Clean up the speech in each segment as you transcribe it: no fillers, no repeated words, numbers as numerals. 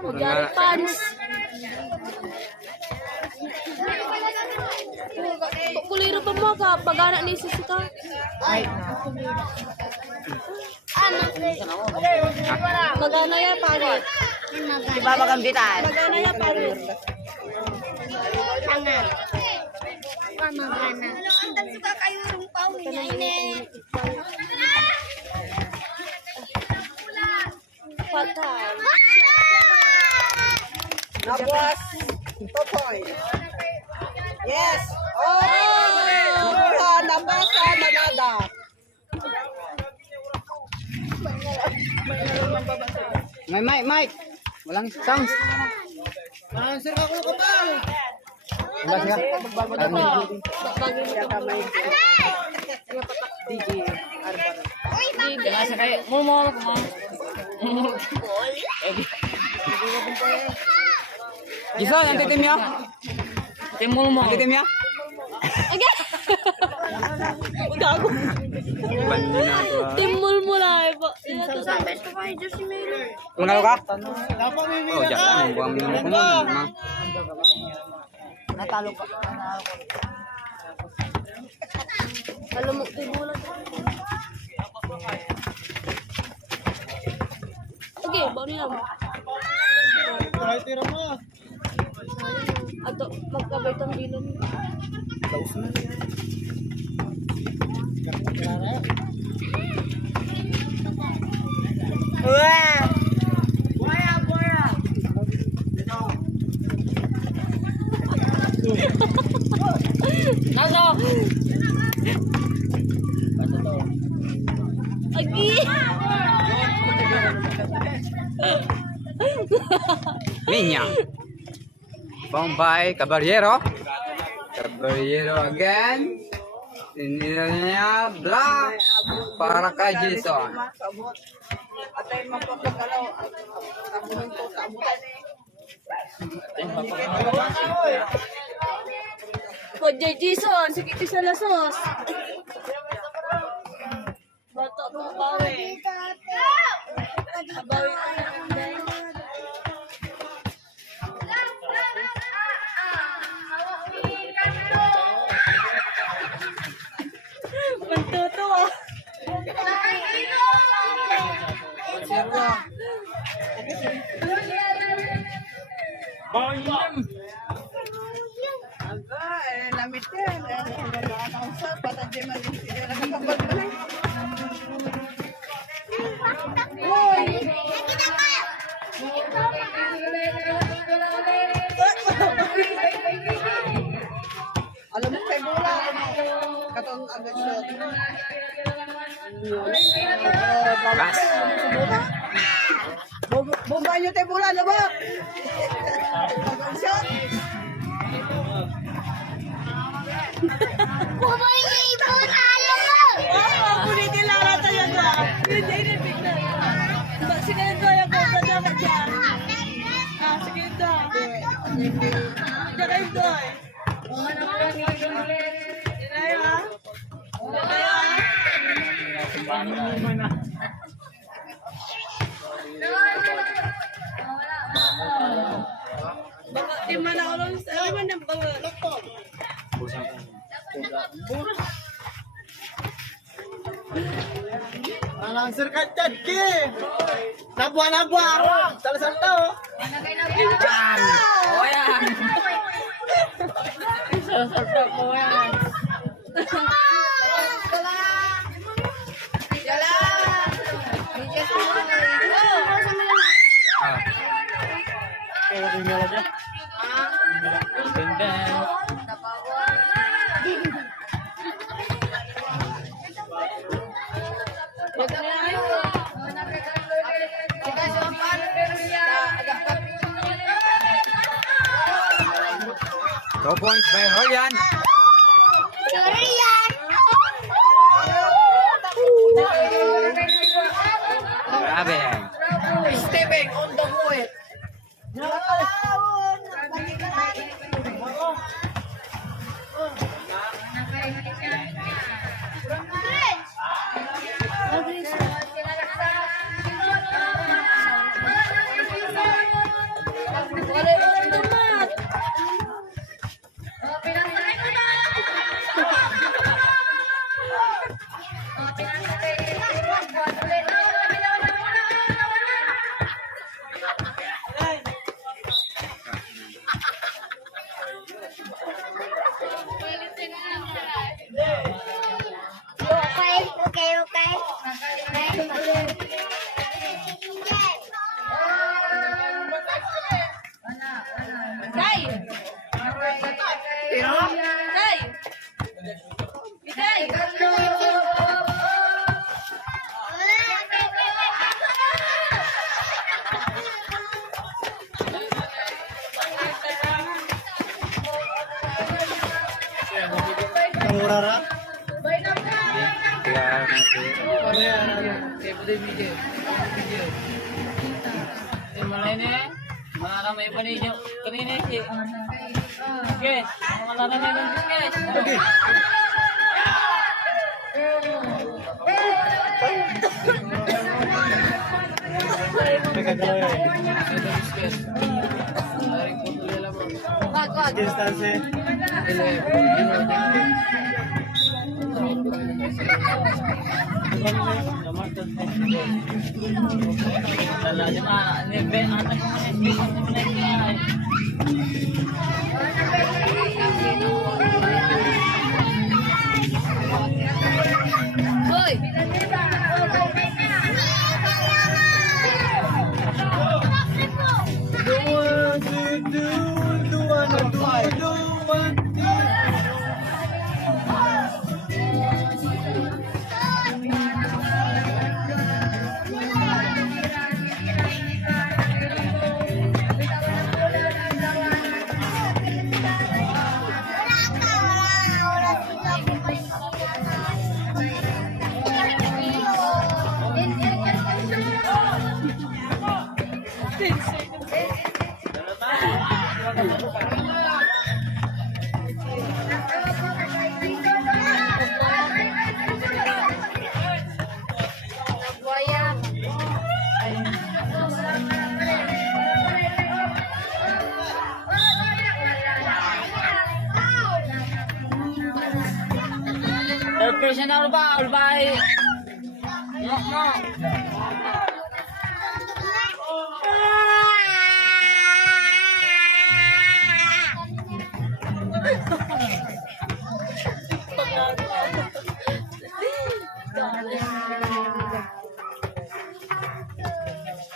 Magyari pants. Kuliro pa mo ka, pag-anak ni Sisika. Magana ya pangit. Di ba magambitan? Magana ya pangit. Tangan. Pamagana. Suka kayo rumpaw niya ini. Fatal. Nabwas. Totoy. Yes. Oh! Nabasa, nanada. Mike. Walang sounds. Answer ka ko kapal. Wala siya. Nasa kayo. Mul ko mo. Gison, ang titim niya? Timul mo. Ang titim niya? Gago. Timul mo lang. Mangalo ka? Dapat may Oh, jangan buang minum ko mo. Natalo pa. Kalumok timulan. Okay, bawa niya. Kahit tira mo. Ato, magkabay tang bilon. Naso. Agi! Minya. Bombay Caballero. Caballero again. Inilanya black para kay Jason. Atay mapapagalaw abunin ko sa abutan Pwede Jason, sige sa lasos. Bato mo bawi. Bawi. Mantuto ah. lamit yan. Nakausap, pata di man nakapagpagpag. Alam mo kay Bula, katong agad shot. Bas. Bomba nyo tayo Bula, labak. Agad shot. Kumain niya ibon, alam mo! Ako ni Tilara talaga. Hindi bigla. Sige ito yung dapat yan. Sige ito. Diyan ito eh. Baka di man ako lang sa naman ng bawal. Answer ka chat ki. Nabwa. Sala-sala oh. Oh yan. Sasarap mo yan. Two points by Rolian. Grabe. Stepping on the point. mura ra. Okay, pwede video. Video. Yung malay na eh. Makakamay pa ninyo. Kanina eh. Okay. Mga laro na yung guys. Okay. Teka, galaw yun. Wag, wag. Distance eh. Lala, di ba? Nebe, ata ko na yung space na pinagkaya. Hoy! Do one, do one, do one, Personal ba? Ulbay. No, no.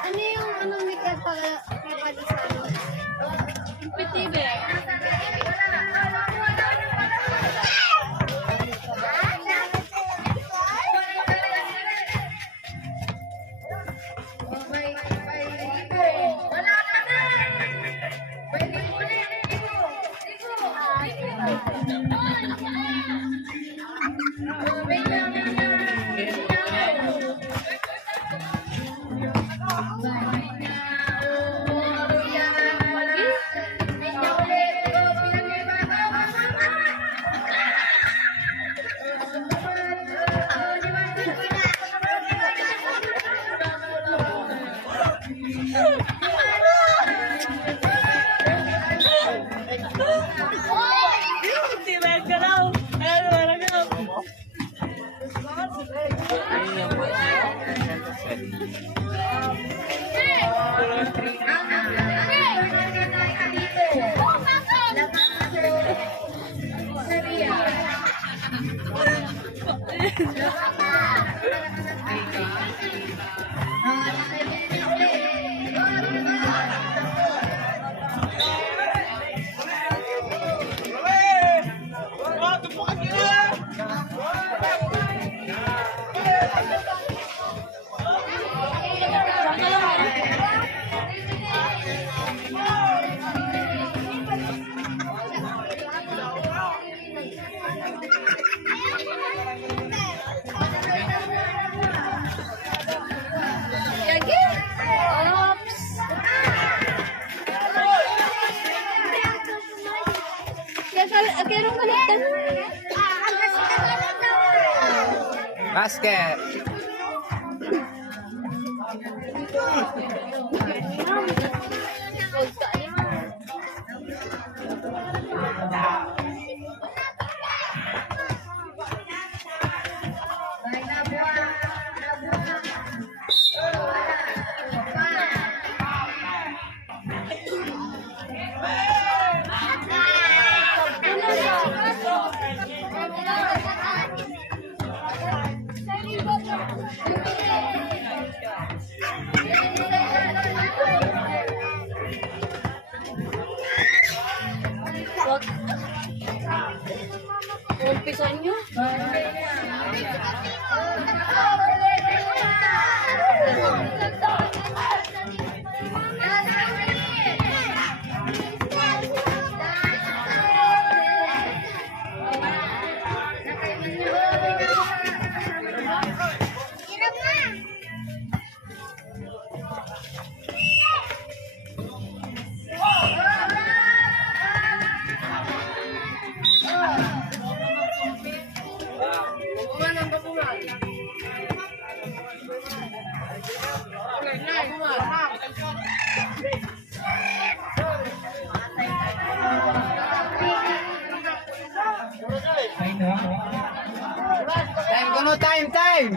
Ano yung anong Miguel para pwede sa ano? Pitibe. Pitibe ka daw. Ano wala ka daw. Yagi! Ops! Kaya baliktad. Basket. Sorry, 9.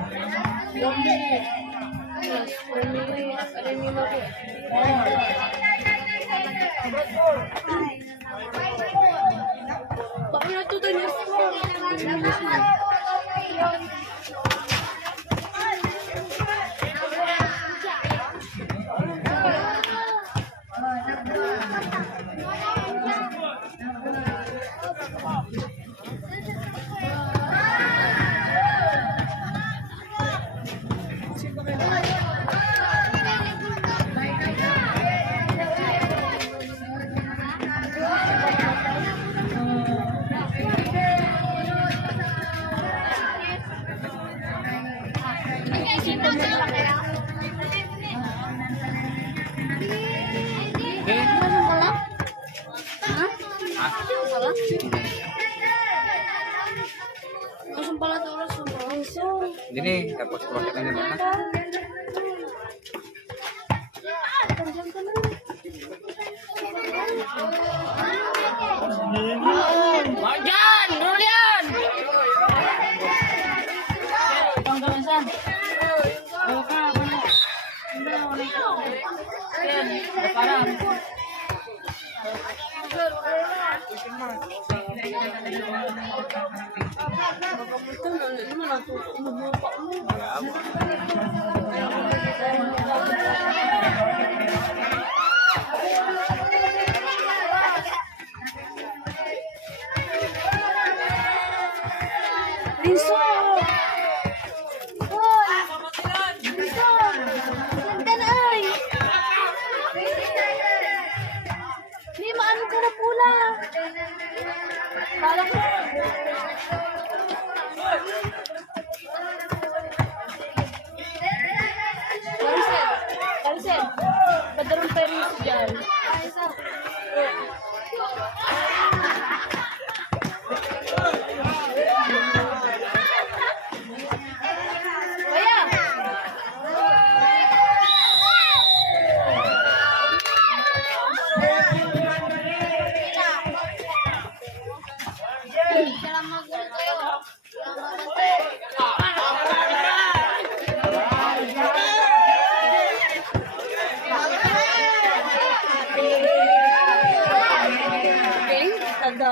Bakit natutulis mo? Langsung pala tuh langsung. Ini tapos keluar ini mana? Marjan, Julian. Panggalan saan? Bawa ka, ano? Yan, parang. Liso. Hindi, maano ka na pula. Parang Cancel. Padarong peris dyan. Kaya. Okay, tanda.